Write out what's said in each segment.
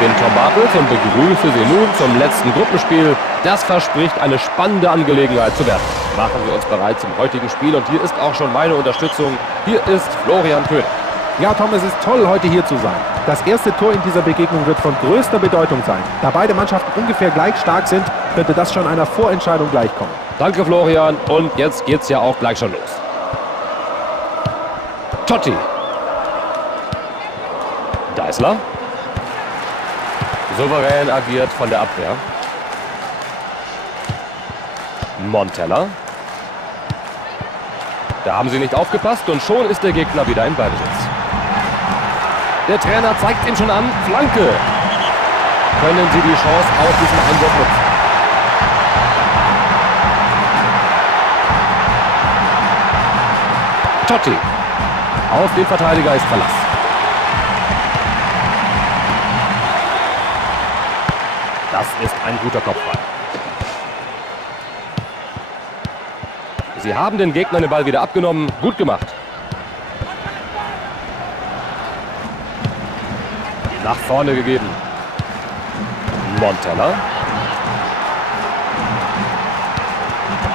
bin Tom Bartels und begrüße Sie nun zum letzten Gruppenspiel. Das verspricht eine spannende Angelegenheit zu werden. Machen wir uns bereit zum heutigen Spiel und hier ist auch schon meine Unterstützung. Hier ist Florian Köhn. Ja, Tom, es ist toll, heute hier zu sein. Das erste Tor in dieser Begegnung wird von größter Bedeutung sein. Da beide Mannschaften ungefähr gleich stark sind, könnte das schon einer Vorentscheidung gleichkommen. Danke, Florian. Und jetzt geht's ja auch gleich schon los. Totti. Deißler. Souverän agiert von der Abwehr. Montella. Da haben sie nicht aufgepasst und schon ist der Gegner wieder in Ballbesitz. Der Trainer zeigt ihm schon an, Flanke. Können sie die Chance auf diesen Einwurf nutzen? Totti. Auf den Verteidiger ist Verlass. Das ist ein guter Kopfball. Sie haben den Gegnern den Ball wieder abgenommen. Gut gemacht. Nach vorne gegeben. Montella.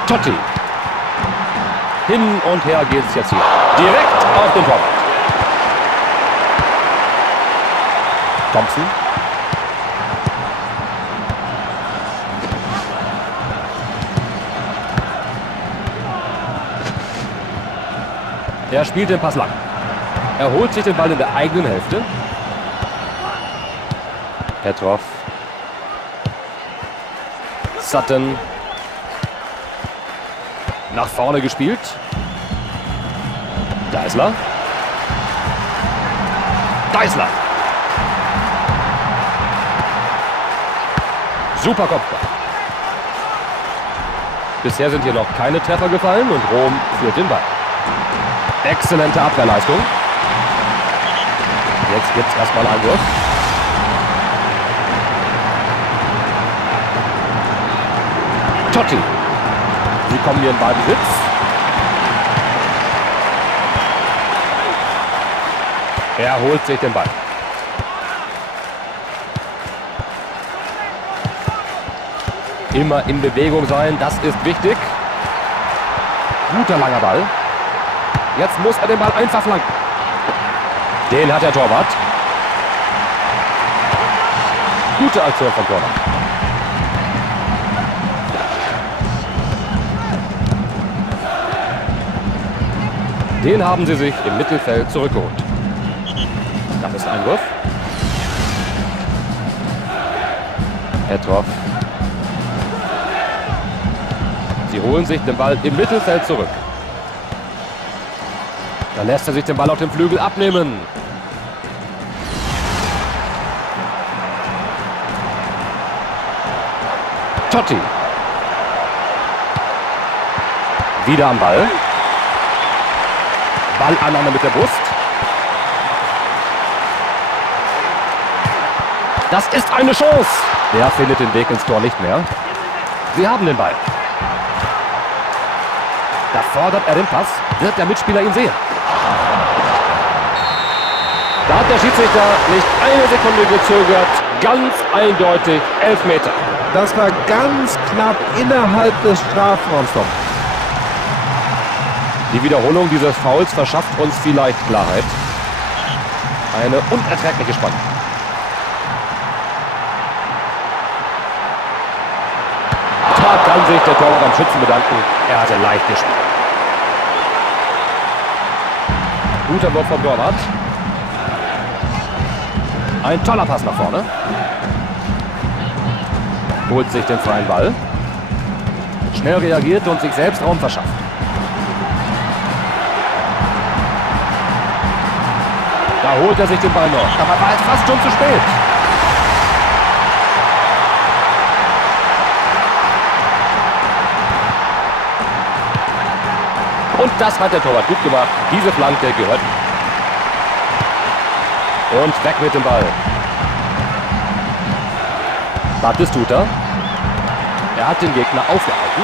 Totti. Hin und her geht es jetzt hier. Direkt auf den Torwart. Thompson. Er spielt den Pass lang. Er holt sich den Ball in der eigenen Hälfte. Petrov. Sutton. Nach vorne gespielt. Deißler. Deißler. Super Kopfball. Bisher sind hier noch keine Treffer gefallen und Rom führt den Ball. Exzellente Abwehrleistung. Jetzt gibt es erstmal einen Wurf. Totti. Sie kommen hier in Ballbesitz. Er holt sich den Ball. Immer in Bewegung sein, das ist wichtig. Guter langer Ball. Jetzt muss er den Ball einfach flanken. Den hat der Torwart. Gute Aktion vom Torwart. Den haben sie sich im Mittelfeld zurückgeholt. Das ist ein Wurf. Petrov. Sie holen sich den Ball im Mittelfeld zurück. Dann lässt er sich den Ball auf dem Flügel abnehmen. Totti. Wieder am Ball. Ballannahme mit der Brust. Das ist eine Chance. Der findet den Weg ins Tor nicht mehr. Sie haben den Ball. Da fordert er den Pass. Wird der Mitspieler ihn sehen? Da hat der Schiedsrichter nicht eine Sekunde gezögert. Ganz eindeutig Elfmeter. Das war ganz knapp innerhalb des Strafraums. Die Wiederholung dieses Fouls verschafft uns vielleicht Klarheit. Eine unerträgliche Spannung. Da kann sich der Torwart beim Schützen bedanken. Er hatte leicht gespielt. Guter Wurf vom Torwart. Ein toller Pass nach vorne. Holt sich den freien Ball. Schnell reagiert und sich selbst Raum verschafft. Da holt er sich den Ball noch. Aber war es fast schon zu spät. Und das hat der Torwart gut gemacht. Diese Flanke gehört. Und weg mit dem Ball. Batistuta. Er hat den Gegner aufgehalten.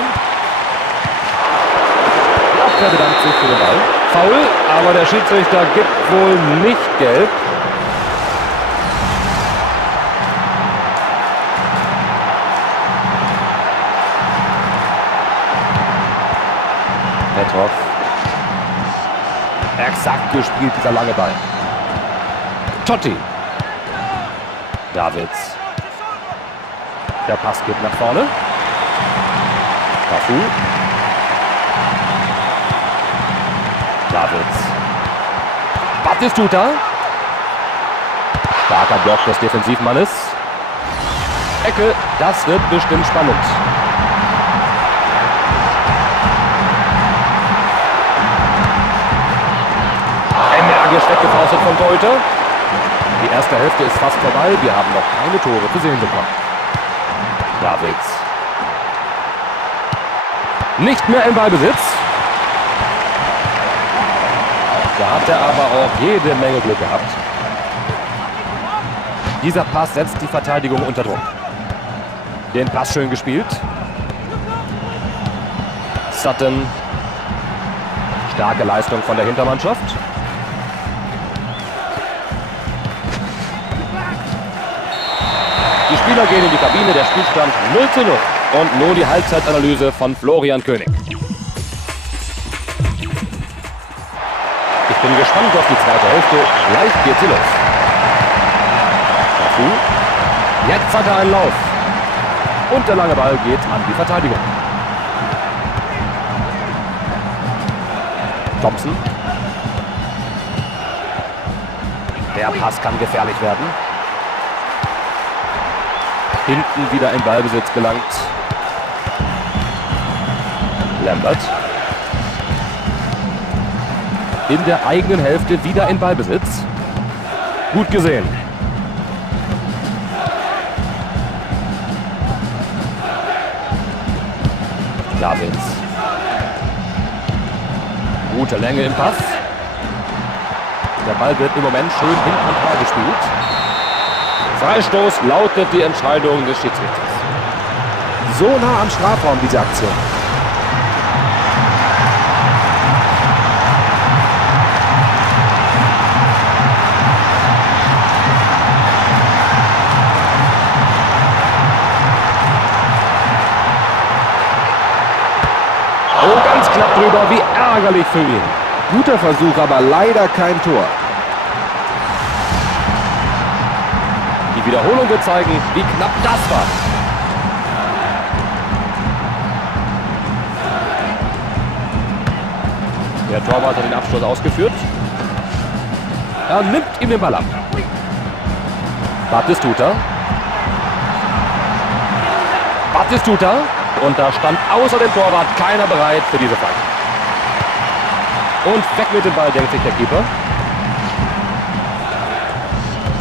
Die Abwehr bedankt sich für den Ball. Foul, aber der Schiedsrichter gibt wohl nicht gelb. Dimitrov. Exakt gespielt, dieser lange Ball. Totti. Davids. Der Pass geht nach vorne. Cafu. Davids. Batistuta. Starker Block des Defensivmannes. Ecke, das wird bestimmt spannend. Energisch weggefaustet vom Torhüter. Die erste Hälfte ist fast vorbei. Wir haben noch keine Tore zu sehen bekommen. Davids. Nicht mehr im Ballbesitz. Da hat er aber auch jede Menge Glück gehabt. Dieser Pass setzt die Verteidigung unter Druck. Den Pass schön gespielt. Sutton. Starke Leistung von der Hintermannschaft. Die Spieler gehen in die Kabine, der Spielstand 0:0. Und nun die Halbzeitanalyse von Florian König. Ich bin gespannt auf die zweite Hälfte. Gleich geht sie los. Cafu. Jetzt hat er einen Lauf. Und der lange Ball geht an die Verteidigung. Thompson. Der Pass kann gefährlich werden. Hinten wieder in Ballbesitz gelangt. Lambert. In der eigenen Hälfte wieder in Ballbesitz. Gut gesehen. Davids. Gute Länge im Pass. Der Ball wird im Moment schön hinten am Tor gespielt. Freistoß lautet die Entscheidung des Schiedsrichters. So nah am Strafraum diese Aktion. Oh, ganz knapp drüber, wie ärgerlich für ihn. Guter Versuch, aber leider kein Tor. Die Wiederholung wird zeigen, wie knapp das war. Der Torwart hat den Abschluss ausgeführt. Er nimmt ihm den Ball ab. Batistuta. Batistuta. Und da stand außer dem Torwart keiner bereit für diese Flanke. Und weg mit dem Ball, denkt sich der Keeper.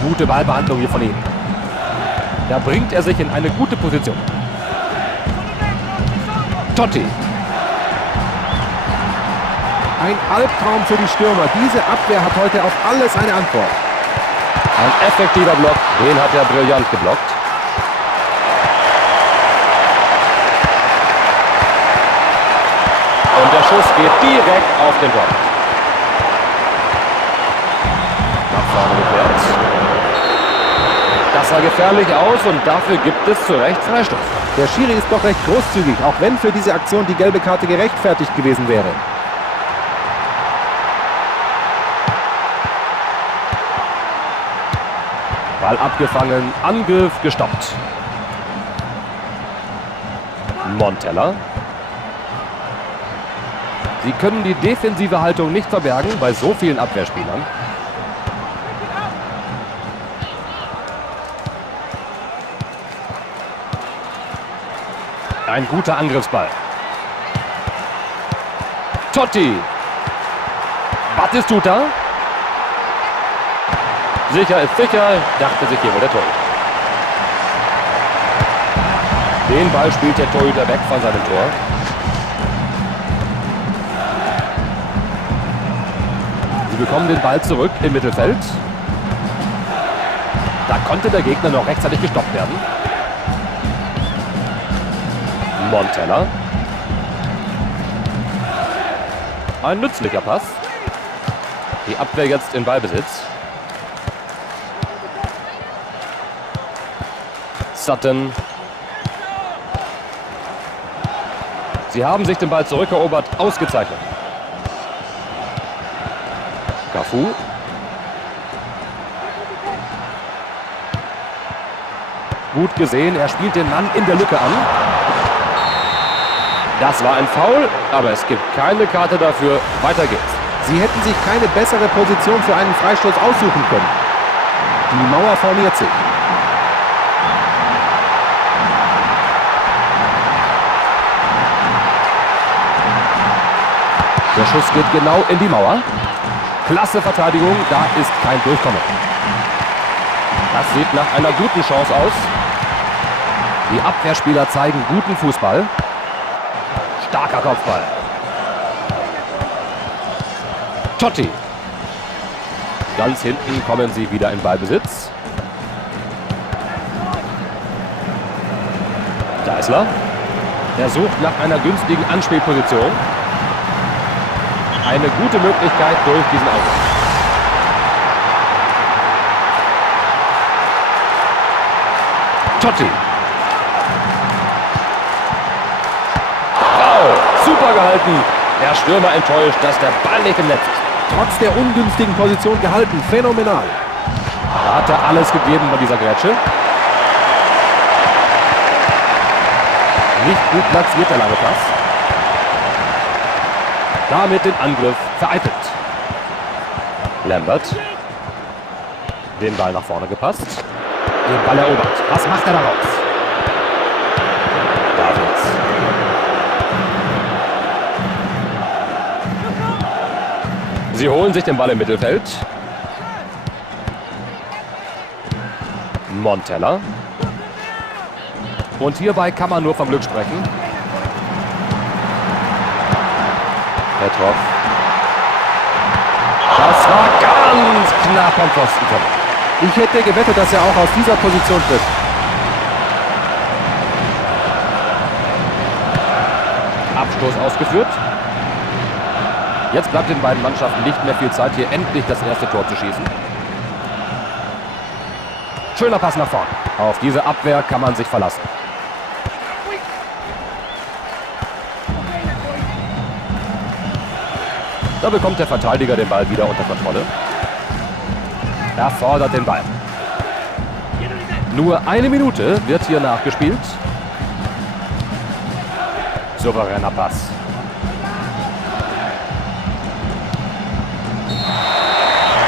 Gute Ballbehandlung hier von ihm. Da bringt er sich in eine gute Position. Totti. Ein Albtraum für die Stürmer. Diese Abwehr hat heute auf alles eine Antwort. Ein effektiver Block, den hat er brillant geblockt. Und der Schuss geht direkt auf den Torwart. Nach vorne geklärt. Das sah gefährlich aus und dafür gibt es zu Recht Freistoß. Der Schiri ist doch recht großzügig, auch wenn für diese Aktion die gelbe Karte gerechtfertigt gewesen wäre. Ball abgefangen, Angriff gestoppt. Montella. Sie können die defensive Haltung nicht verbergen bei so vielen Abwehrspielern. Ein guter Angriffsball. Totti. Batistuta. Sicher ist sicher, dachte sich hier wohl der Torhüter. Den Ball spielt der Torhüter weg von seinem Tor. Sie bekommen den Ball zurück im Mittelfeld. Da konnte der Gegner noch rechtzeitig gestoppt werden. Montella. Ein nützlicher Pass. Die Abwehr jetzt in Ballbesitz. Sutton. Sie haben sich den Ball zurückerobert. Ausgezeichnet. Cafu. Gut gesehen, er spielt den Mann in der Lücke an. Das war ein Foul, aber es gibt keine Karte dafür. Weiter geht's. Sie hätten sich keine bessere Position für einen Freistoß aussuchen können. Die Mauer formiert sich. Der Schuss geht genau in die Mauer. Klasse Verteidigung, da ist kein Durchkommen. Das sieht nach einer guten Chance aus. Die Abwehrspieler zeigen guten Fußball. Starker Kopfball. Totti. Ganz hinten kommen sie wieder in Ballbesitz. Deißler. Er sucht nach einer günstigen Anspielposition. Eine gute Möglichkeit durch diesen Aufbau. Totti. Wow, super gehalten. Der Stürmer enttäuscht, dass der Ball nicht im Netz ist. Trotz der ungünstigen Position gehalten. Phänomenal. Da hat er alles gegeben bei dieser Grätsche. Nicht gut platziert der lange Pass. Damit den Angriff vereitelt. Lambert. Den Ball nach vorne gepasst. Den Ball erobert. Was macht er daraus? Davids. Sie holen sich den Ball im Mittelfeld. Montella. Und hierbei kann man nur vom Glück sprechen. Petrov. Das war ganz knapp am Pfosten. Ich hätte gewettet, dass er auch aus dieser Position trifft. Abstoß ausgeführt. Jetzt bleibt den beiden Mannschaften nicht mehr viel Zeit, hier endlich das erste Tor zu schießen. Schöner Pass nach vorn. Auf diese Abwehr kann man sich verlassen. Da bekommt der Verteidiger den Ball wieder unter Kontrolle. Er fordert den Ball. Nur eine Minute wird hier nachgespielt. Souveräner Pass.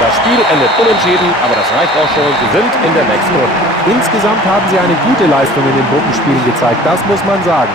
Das Spiel endet unentschieden, aber das reicht auch schon. Sie sind in der nächsten Runde. Insgesamt haben sie eine gute Leistung in den Gruppenspielen gezeigt, das muss man sagen.